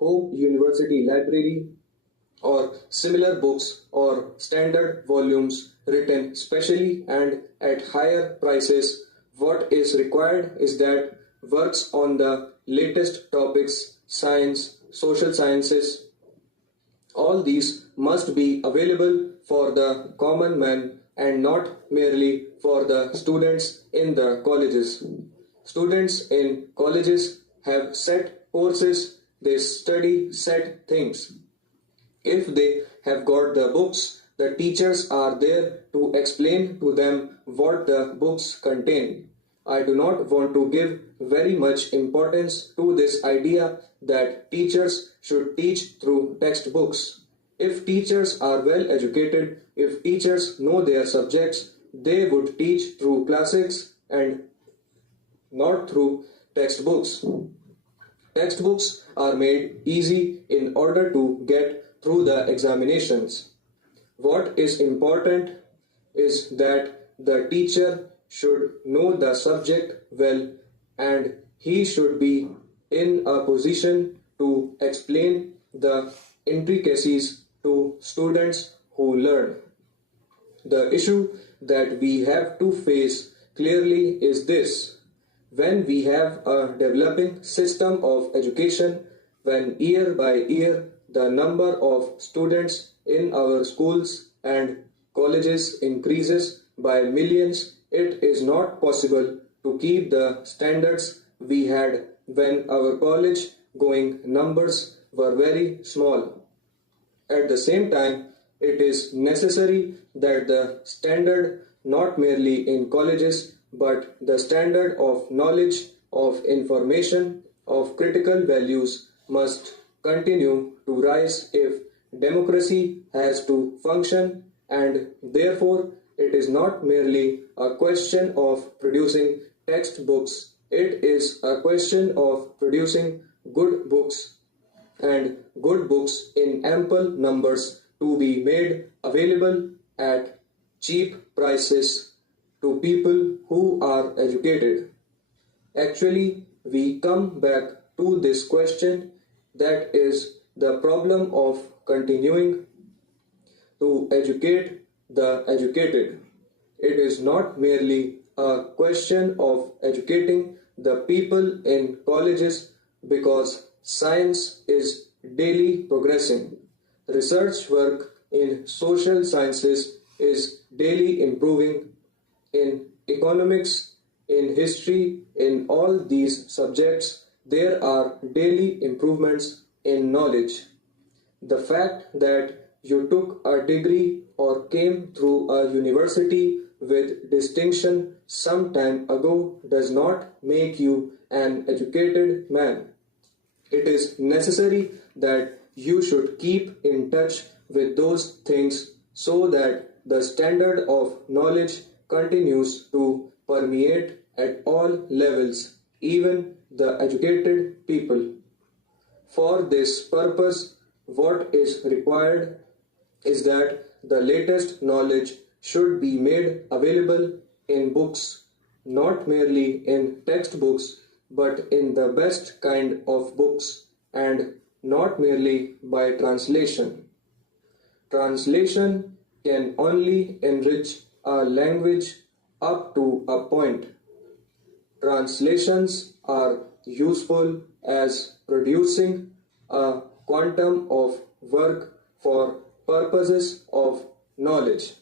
home university library or similar books or standard volumes written specially and at higher prices. What is required is that works on the latest topics, science, social sciences, all these must be available for the common man and not merely for the students in the colleges. Students in colleges have set courses, they study set things. If they have got the books, the teachers are there to explain to them what the books contain. I do not want to give very much importance to this idea that teachers should teach through textbooks. If teachers are well educated, if teachers know their subjects, they would teach through classics and not through textbooks. Textbooks are made easy in order to get through the examinations. What is important is that the teacher should know the subject well and he should be in a position to explain the intricacies to students who learn. The issue that we have to face clearly is this: when we have a developing system of education, when year by year the number of students in our schools and colleges increases by millions, it is not possible to keep the standards we had when our college going numbers were very small. At the same time, it is necessary that the standard, not merely in colleges, but the standard of knowledge, of information, of critical values must continue to rise if democracy has to function, and therefore it is not merely a question of producing textbooks, it is a question of producing good books, and good books in ample numbers to be made available at cheap prices to people who are educated. Actually, we come back to this question, that is the problem of continuing to educate the educated. It is not merely a question of educating the people in colleges, because science is daily progressing. Research work in social sciences is daily improving. In economics, in history, in all these subjects, there are daily improvements in knowledge. The fact that you took a degree or came through a university with distinction some time ago does not make you an educated man. It is necessary that you should keep in touch with those things so that the standard of knowledge continues to permeate at all levels, even the educated people. For this purpose, what is required is that the latest knowledge should be made available in books, not merely in textbooks, but in the best kind of books, and not merely by translation. Translation can only enrich a language up to a point. Translations are useful as producing a quantum of work for purposes of knowledge.